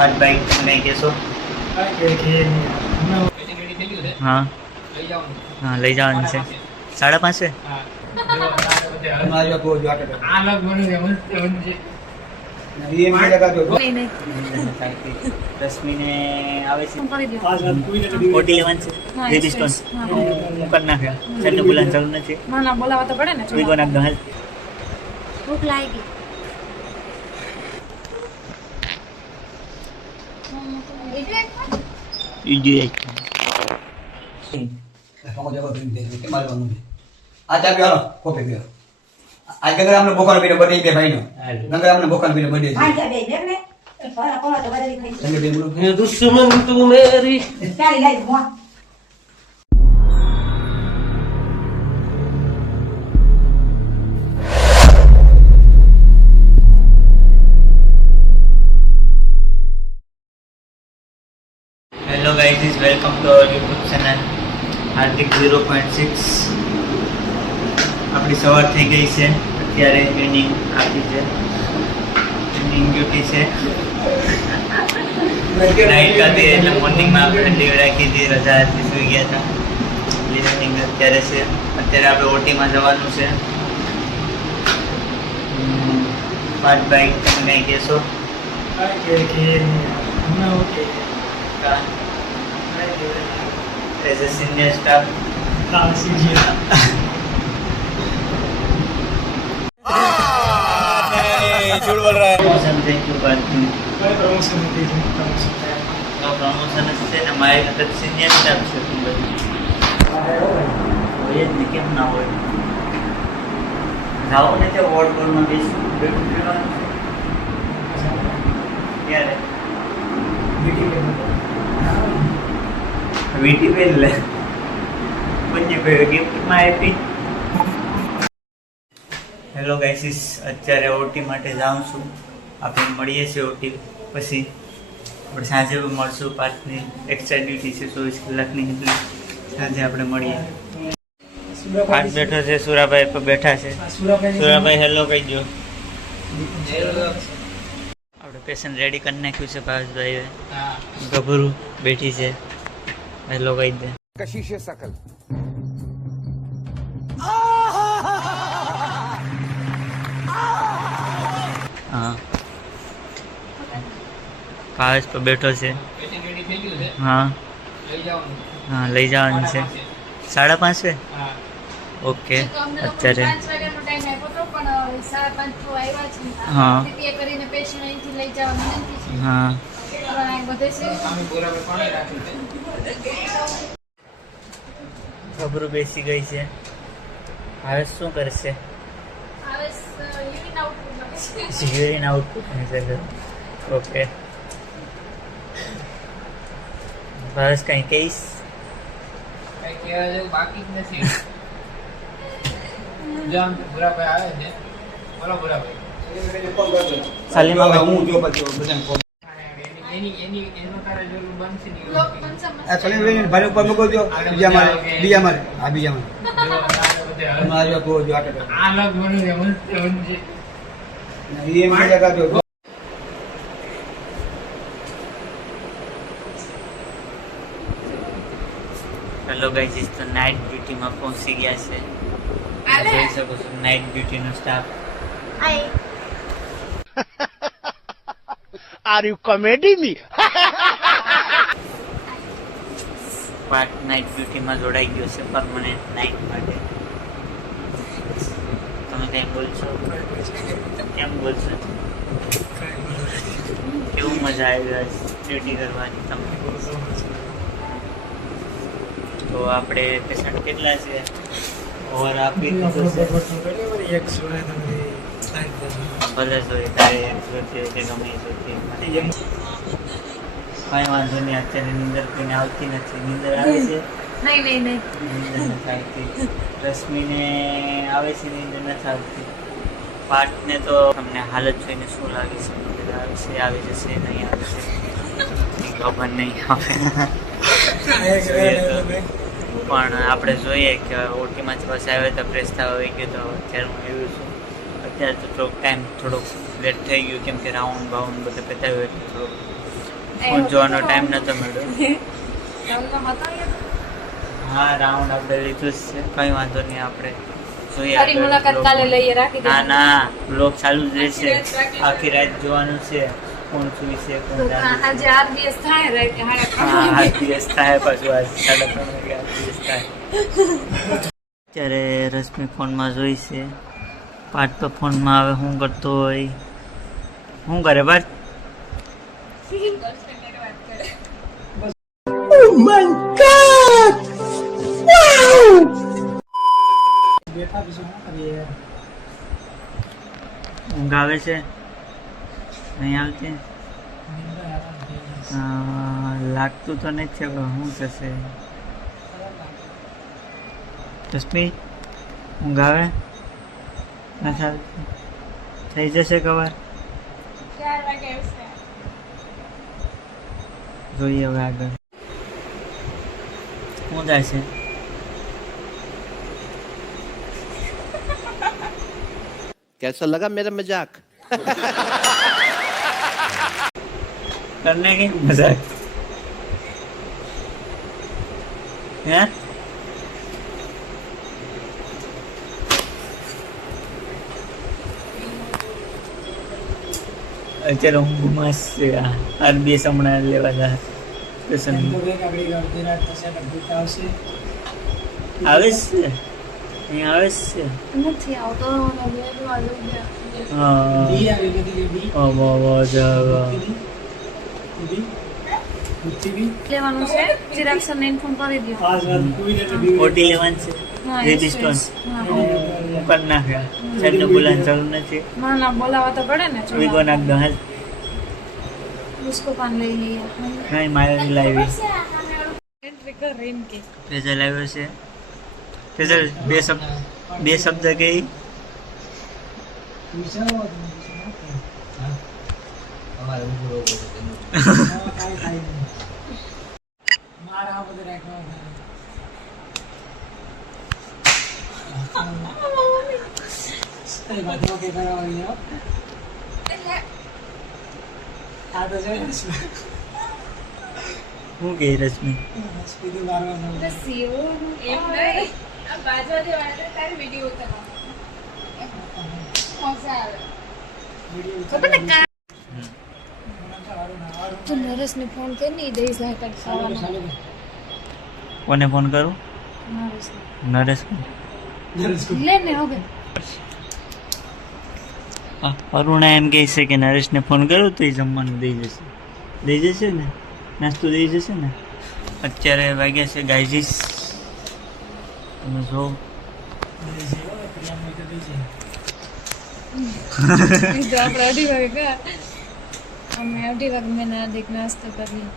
પાંચ બાઈક તમે કહેશો? હા હા, લઈ જવાનું છે. 5:30? રશ્મિને આવે છે ઓટી લેવાનું છે. બેબી સ્ટોન કરી નાખ્યા. ચાલુ બોલાવાનું ચાલુ નથી. ના બોલાવા તો પડે ને. વિગો નાખ દો હાલ. ભૂખ લાગી. ઇડિયટ. आज गंगा हमने बोकल पीने बर्थडे पे भाई नो गंगा हमने बोकल पीने बर्थडे भाई क्या देख ले फरा फरा तो बदली खाई संगे बे बोलो ये दुश्मन तू मेरी क्या ले हुआ hello guys, welcome to our YouTube channel Hardik 0.6. આપણી સવાર થઈ ગઈ છે. અત્યારે ટ્રેનિંગ આપી છે, ટ્રેનિંગ ડ્યુટી છે. નાઇટ હતી એટલે મોર્નિંગમાં આપણે લીવ રાખી હતી, રજા હતી, સુઈ ગયા હતા. ટ્રેનિંગ અત્યારે છે. અત્યારે આપણે ઓટીમાં જવાનું છે. 5 બાઈક તમે કંઈ કહેશો? As a senior staff. झूठ बोल रहा है प्रमोशन थैंक यू बात की प्रमोशन प्रमोशन છે ને મારી વખત સિનિયર સ્ટાફ છે. તું બધું હોય જ ને, કેમ ના હોય? જાઓ ને તે વોર્ડ બોર્ડમાં બેઠું રહેવાનું છે. ક્યારે વીટી પેલ લે બંને કોઈ ગિફ્ટમાં આપી. હેલો ગાઈસીસ, અત્યારે ઓટી માટે જાઉં છું. આપણે મળીએ છીએ ઓટી પછી. આપણે સાંજે મળશું. 5ની એક્સ્ટ્રા ડ્યુટી છે 24 કલાકની, એટલે સાંજે આપણે મળીએ. 5 બેઠો છે, સુરાભાઈ પર બેઠા છે. સુરાભાઈ હેલો કહી દો. આપણે પેશન્ટ રેડી કરી નાખ્યું છે. ભાવેશભાઈ ગભરું બેઠી છે. હેલો કહી દે. कशिश सकल હા, ભાવેશ પર બેઠો છે. હા હા, લઈ જવાનું છે. 5:30? ઓકે. અત્યારે હા હા, ખબરું બેસી ગઈ છે. હવે શું કરશે? યુરિન આઉટપુટ છે. ઓકે. ભાવેશ કઈ કહીશ? બાકી જ નથી. જામ ભૂરાભાઈ આવે છે. બોલો ભૂરાભાઈ. સાલીમાં હું જો પછી બધાને ફોન એનું તારે જોલું બનશે નહીં. આ સલીમ ભાઈ ભારે ઉપર મૂકો જો બીજા મારે આ બીજા મારે મારે જો જો આટે આ લગ બની છે મસ્ત બનશે. ये मैं लगा दो હેલો ગાઈઝ, તો નાઇટ ડ્યુટીમાં પહોંચી ગયા છે. જોઈ શકો છો નાઇટ ડ્યુટીનો staff. Are you comedy me part night ડ્યુટીમાં જોડાઈ ગયો છે, પરમનન્ટ નાઇટ માટે. તમે કંઈ બોલશો? કેમ બોલશો? કેવું મજા આવી ડ્યુટી કરવાની તમને? તો આપણે પેશન્ટ કેટલા છે? ઓવર આપી દીધો છે. ભલે જોઈએ તારે 100 કે ગમે એ જોતી મને કાંઈ વાંધો નહીં. અત્યારે નીંદર કોઈને આવતી નથી. નીંદર આવે છે? નહીં નીંદર નથી આવતી. રશ્મિને આવે છે, નીંદર નથી આવતી. પાર્ટને તો તમને હાલત જોઈને શું લાગે છે? નીંદર આવે છે, આવી જશે, નહીં આવે છે ખબર નહીં આવે. પણ આપણે જોઈએ કે ઓટીમાંથી પાછા આવે તો ફ્રેશ થવા આવી ગયો. તો અત્યારે હું આવ્યું છું. અત્યારે તો થોડોક ટાઈમ થોડોક લેટ થઈ ગયું, કેમ કે રાઉન્ડ બાઉન્ડ બધું પતાવ્યું એટલે થોડોક ફોન જોવાનો ટાઈમ નતો મળ્યો. રાઉન્ડમાં હતો યાર. હા રાઉન્ડ આપણે લીધું જ છે, કઈ વાંધો નહીં, આપણે જોઈએ ફરી આગળ મુલાકાત vlog કાલે માં. લઈએ, રાખી દે. ના ના બ્લોગ ચાલુ જ રહેશે, આખી રાત જોવાનું છે કોણ શું છે કોણ તો જાણે આજે છે. 8 દિવસ થાય રાઈટ હાડા હા 8 દિવસ થાય પાછું આજ 3:30 વાગે 8 દિવસ થાય. અત્યારે રશ્મિ ફોનમાં જોઈ છે, પાર્થ તો ફોનમાં હવે શું કરતો હોય, શું કરે પાર્થ? ઊંઘ આવે છે નહીં આવતી? લાગતું તો નથી છે, હવે શું થશે? રશ્મિ ઊંઘ આવે નથી આવતી? થઈ જશે કવાર? જોઈએ હવે આગળ શું થાય છે. कैसा लगा मेरा मजाक? करने की मजाक है? चलो मस्त RBS હમણાં લેવા જા સ્ટેશન આવે છે, અહીંયા આવે છે. નથી આવતો હા વાહ જાવા લેવાનું છે. ચિરાગ સરને ઇન્ફોર્મ કરી દો. ઓટી લેવાનું છે. હા, રેજિસ્ટોન હા. કરી નાખ્યા, સાહેબને બોલાવવાની જરૂર નથી. ના ના બોલાવા તો પડે ને. વિગો નાખ દો હાલ. उसको पान લઈ લઈએ. નહીં મારે લાવી એન્ટ્રી કર એમ કે ફેઝલ આવ્યો છે. ફેઝલ બે શબ્દ કહી. શું કહી રશ્મિ? તું નરેશને ફોન કરી ને દઈ જાય કઈ ખાવાનું. કોને ફોન કરું? નરેશ લે ને હવે અરુણા એમ કહે છે કે નરેશને ફોન કરું તો એ જમવાનું દઈ જશે ને, નાસ્તો દઈ જશે ને. અત્યારે વાગ્યા છે ગાઈજીસ, તમે જો તો આપણે 2:30 વાગે ગયા. અમે 2:30 વાગે મેં નાદિક નાસ્તો કરી.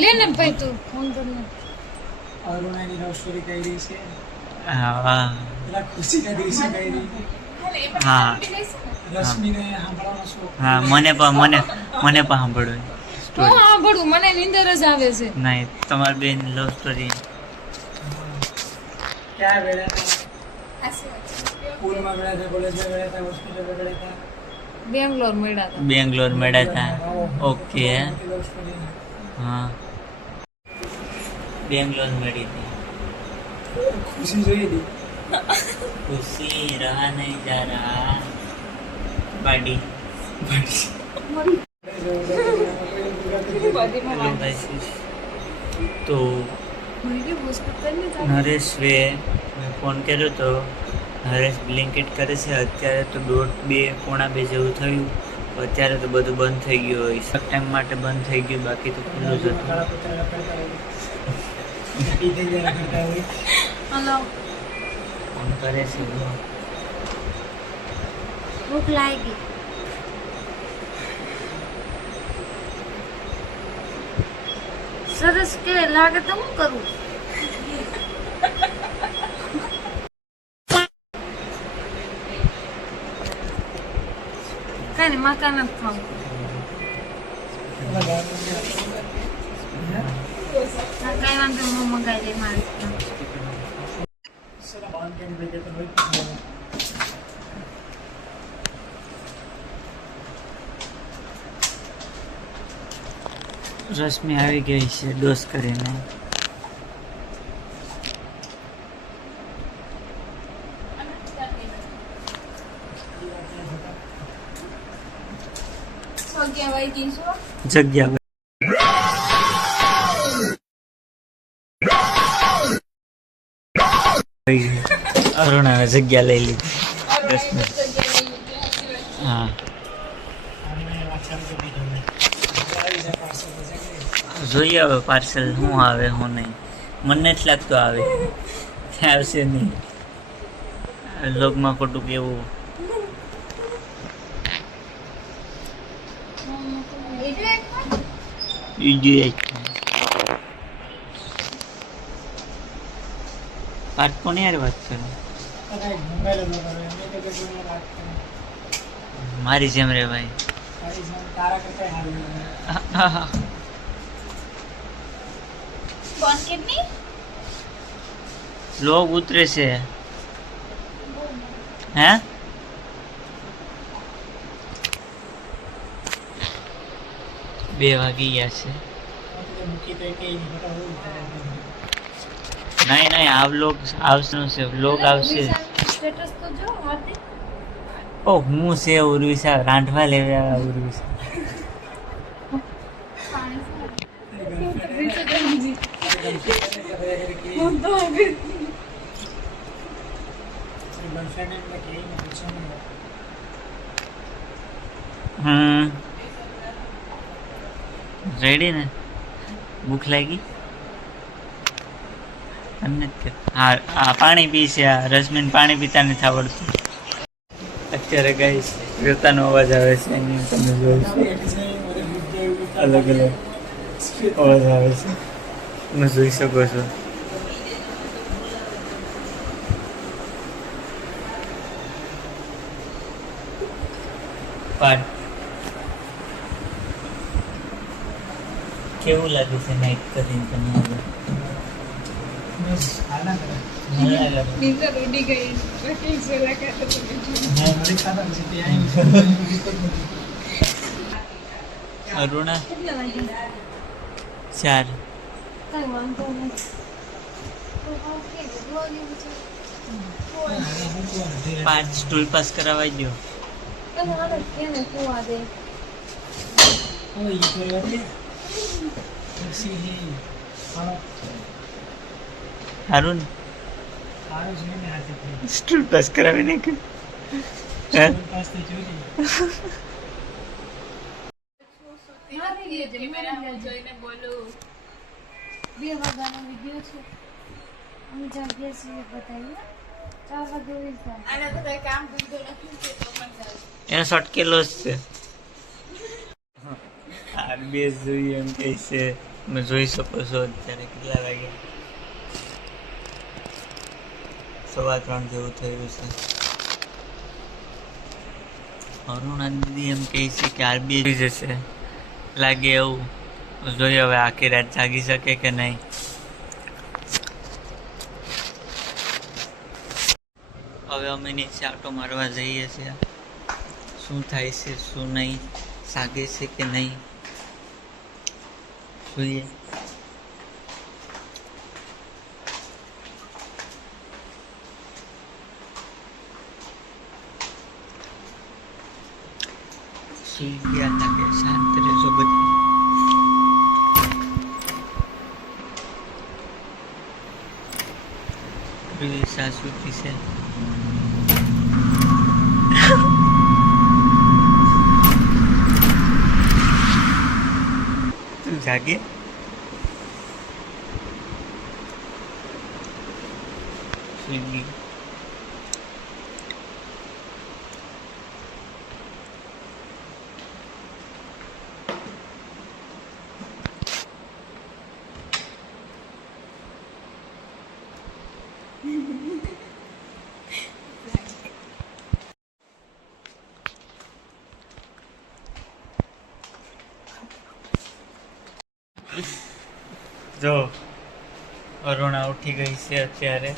લે ને ભાઈ તું ફોન કર ને. અરુણાની લવ સ્ટોરી કહી રહી છે, હા પેલા ખુશીના દિવસે કહી રહી, હા રશ્મિને સાંભળવાનો શોખ. હા મને પણ સાંભળો હું સ્ટોરી. સાંભળું, મને નીંદર જ આવે છે. નહીં તમારી બેન લવ સ્ટોરી. ક્યાં વેળા હતા? સ્કૂલમાં વેળા હતા, કોલેજમાં વેળા હતા, હોસ્પિટલમાં વેળા હતા, બેંગ્લોર મળ્યા હતા. બેંગ્લોર મળ્યા હતા. Okay love story. હા બેંગ્લોર મળી હતી. ખુશી જોઈ હતી. खुशी रहा नहीं जा रहा बाडी. हेलो गाइस, तो નરેશ મેં ફોન કર્યો તો નરેશ બ્લિંકિટ કરે છે. અત્યારે તો 1:30 પોણા 2 જેવું થયું. અત્યારે તો બધું બંધ થઈ ગયું હોય, સબ ટાઈમ માટે બંધ થઈ ગયું, બાકી તો ખુલ્લું જ હતું. હલો, ફોન કરે છે. ભૂખ લાગી. સરસ કે લાગે તો હું કરું. કઈ નહીં, મકાન જ ખાવું. કઈ વાંધો હું મંગાવી દઈ મારે. રશ્મિ આવી ગઈ છે ડોસ કરીને. જગ્યા અરુણ હવે જગ્યા લઈ લીધી. 10 મિનિટ. હા જોઈએ હવે પાર્સલ શું આવે શું નહીં. મને જ લાગતું આવે આવશે નહીં. લોગમાં ખોટું કેવું. પાર્ટ કોને યાર વાત કરો મારી જેમ રે ભાઈ. લોગ ઉતરે છે હે. બે વાગી ગયા છે. નહીં આ વ્લોગ આવશે છે. વ્લોગ આવશે. સ્ટેટસ તો જો હાર્દિક. ઓ હું છે ઉર્વિશા રાંધવા લેવા ઉર્વિશા. રેડી ને ભૂખ લાગી. હા પાણી પી છે. આ રશ્મિન પાણી પીતા નથી આવડતું. અત્યારે ગાઈસ રેતાનો અવાજ આવે છે. અહીં તમે જોઈશો અલગ અલગ અવાજ આવે છે. તમે જોઈ શકો છો. પાર્ટ કેવું લાગે છે નાઈટ કરીને તમે હવે? નીંદર ઉડી ગઈ. વકીલ સોલા ખાતે તો અરુણા કેટલા વાગ્યા? 4. કઈ વાંધો નહીં. તો ઓકે બોલી છે. 5 સ્ટૂલ પાસ કરાવાઈ ગયો. તમે આને કેને કુવા દે. હારું ને સ્ટૂલ પાસ કરાવી નાખ્યું. જોઈને બોલું 2 વાગ્યાનો વિડિયો છે. અમે જાગ્યા છીએ બતાવીએ 4 વાગે આને તો કઈ કામ ધંધો નથી તો પણ ચાલે. એનો શોર્ટ કેલો જ છે. આરબીએસ જોઈએ એમ કહે છે. તમે જોઈ શકો છો અત્યારે કેટલા વાગ્યા. 3:15 જેવું થયું છે. અરુણા દીદી એમ કહે છે કે આરબીએસ જશે લાગે એવું. જોઈએ હવે આખી રાત જાગી શકે કે નહીં. હવે અમે નીચે આટો મારવા જઈએ છીએ. શું થાય છે શું નહીં, જાગે છે કે નહીં જોઈએ. સુઈ ગયા લાગે. શાંત રહેજો બધા. સાસુથી છે. તું જાગે. સુઈ ગઈ. જો અરુણા ઉઠી ગઈ છે અત્યારે.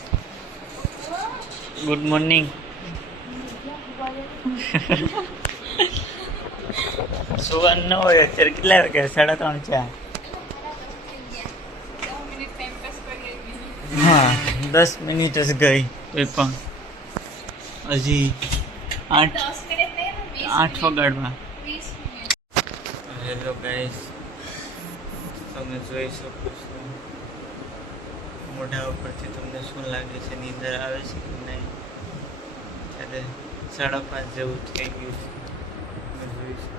Good morning. સુવાનું ન હોય અત્યારે કેટલા વાગ્યા? 3:30 4. હા 10 મિનિટ જ ગઈ એ પણ હજી 8 10 મિનિટ નહીં, 8 વગાડવા. 20 મિનિટ. હેલો ગાઈસ, તમે જોઈ શકો છો મોઢા ઉપરથી તમને શું લાગે છે, નીંદર આવે છે કે નહીં? ત્યારે 5:30 જેવું થઈ ગયું છે. તમે જોઈ શકો.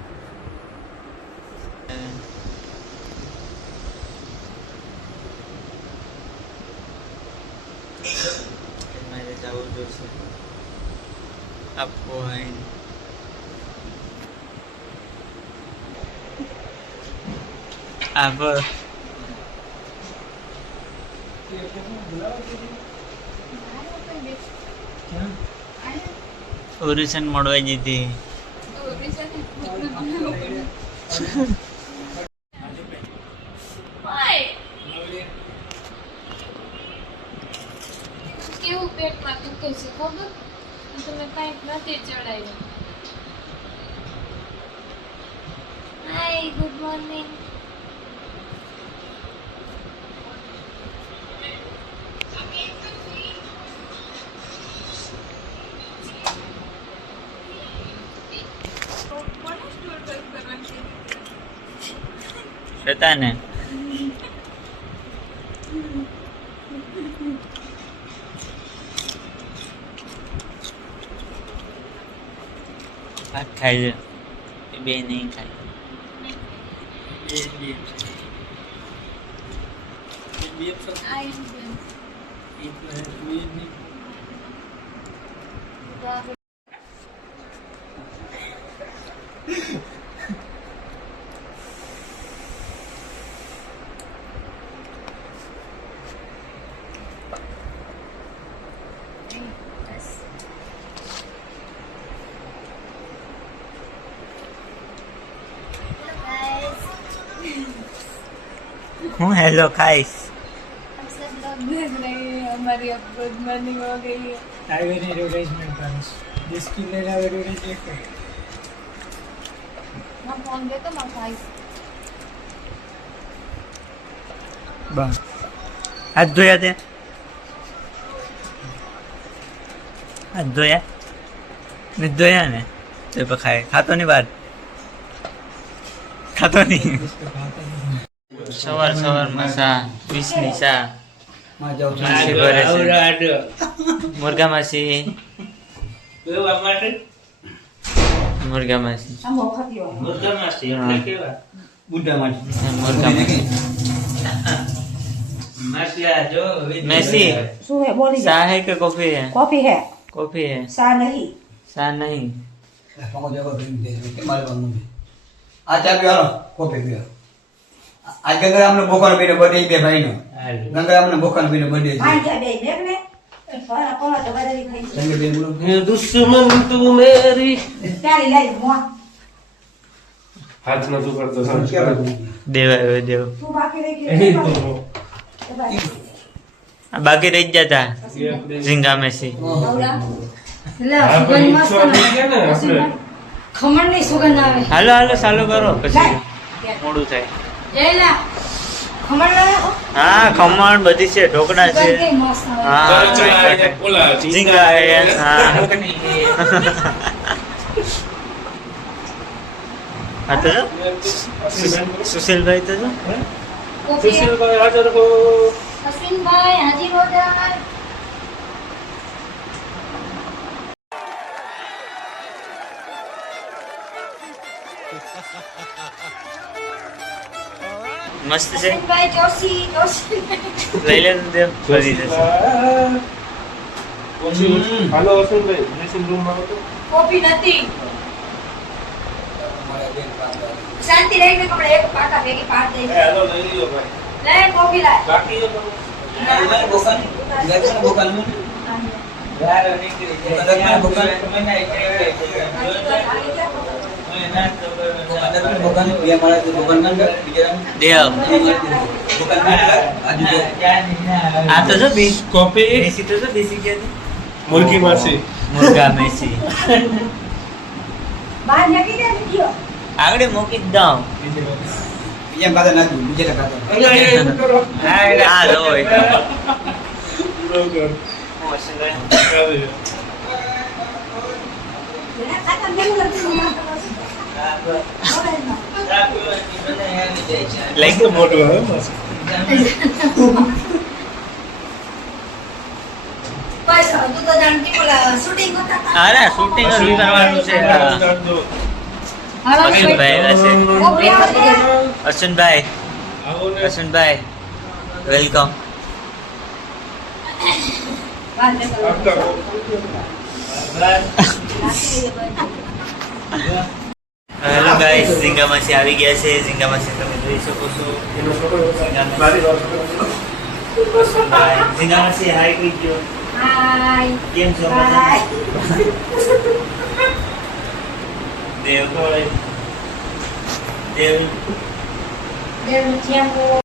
મારે જવું જોઈશે આપવો હોય. આભાર. ઓરિજિન મળવાઈ દીધી. કેવું પેટમાં દુખે છે ખબર? તમે કાંઈક નથી ચડાવ્યું. હાય, ગુડ મોર્નિંગ. જતા ને ભાત ખાય છે, એ બે નહીં ખાય. હું હેલો ખાઈશ. हमारी अब गुड मॉर्निंग हो गई है. I will advertisement plans. This kid will have advertisement. मैं फोन दे तो मैं खाई. બસ હાથ ધોયા તે? હાથ ધોયા નથી ધોયા ને તો પણ ખાય. ખાતો નહીં બાર, ખાતો નહીં. સવારમાં શા 20ની શા માં જાઉં છું. માસી ભરે છે. મુરગા માસી, મુરગા માસી, આમ વખત યો. બુઢા માસી. મુરગા માસી. મેસી શું હે બોલી જા. શા હે કે કોફી હે? કોફી હે, કોફી હે, સા નહીં. શા નહીં. પકો જગો ભરી દે કે મારે વાનું છે. આ ચા પીવાનો કોફી પીવો. આજ ગંગારામને બોકાનો પીને બર્થડે બે ભાઈનો. ગંગારામને બોકાનો પીને બર્થડે છે. ભાઈ જા બે બેગ ને. ફરા કોલા તો બદલી થઈ છે. સંગે બેન બોલો. दुश्मन तू मेरी ચાલી લઈ મોં. હાથ નતું કરતો દેવ આવ્યો દેવ. તું બાકી રહી ગઈ. આ બાકી રહી જ જતા ઝીંગા મેસી. ખમણ ની સુગંધ આવે. હાલો હાલો ચાલુ કરો પછી મોડું થાય. એલા ખમણ લાવો. હા ખમણ બધી છે, ઢોકળા છે. સુગંધ કેવી મસ્ત આવે. હા ઝીંગા હે. હા હા તો જો. સુશીલભાઈ તો જો. કોફી અશ્વિનભાઈ હાજી રોજા. મસ્ત છે. અશ્વિનભાઈ જોશી જોશી. લઈ લે ને દેવ ફરી જશે. હાલો અશ્વિનભાઈ ડ્રેસિંગ રૂમ માં આવો. કોફી નથી. શાંતિ રહી ને કપડે એક પાટા ભેગી પાડ દે. હાલો લઈ લ્યો ભાઈ. લે કોફી લાય. બાકી જો બોકાનો. દેવ આ તો જો બી કોફી મેસી તો જો બેસી ગયા છે. મુર્ગી માસી મુર્ગા મેસી બહાર નીકળી દે વિડિયો. આગળ મૂકી જ દઉં. બીજા પાછા નાખું બીજા ખાતા. હા જો પ્રોગ્રામ હું અશ્વિનભાઈ આવી ગયો. એના ખાતા મેલું લખી લાઈક મસ્ત મોટું આવે મસ્ત. બસ તું તો જાણતી બોલા શૂટિંગ કરતા અરે શૂટિંગ જ કરવાનું છે જાણજો. અશ્વિનભાઈ હશે કોપી આવશે અશ્વિનભાઈ આવો ને. અશ્વિનભાઈ વેલકમ વાત કરો આપતા રહો. હેલો ગાઈસ ઝીંગા માસી આવી ગયા છે ઝીંગા માસી તમે જોઈ શકો છો અશ્વિનભાઈ ઝીંગા માસી હાય કહી ગયો હાય કેમ છો હાય દેવ કોળે દેવ દેવ જ્યાં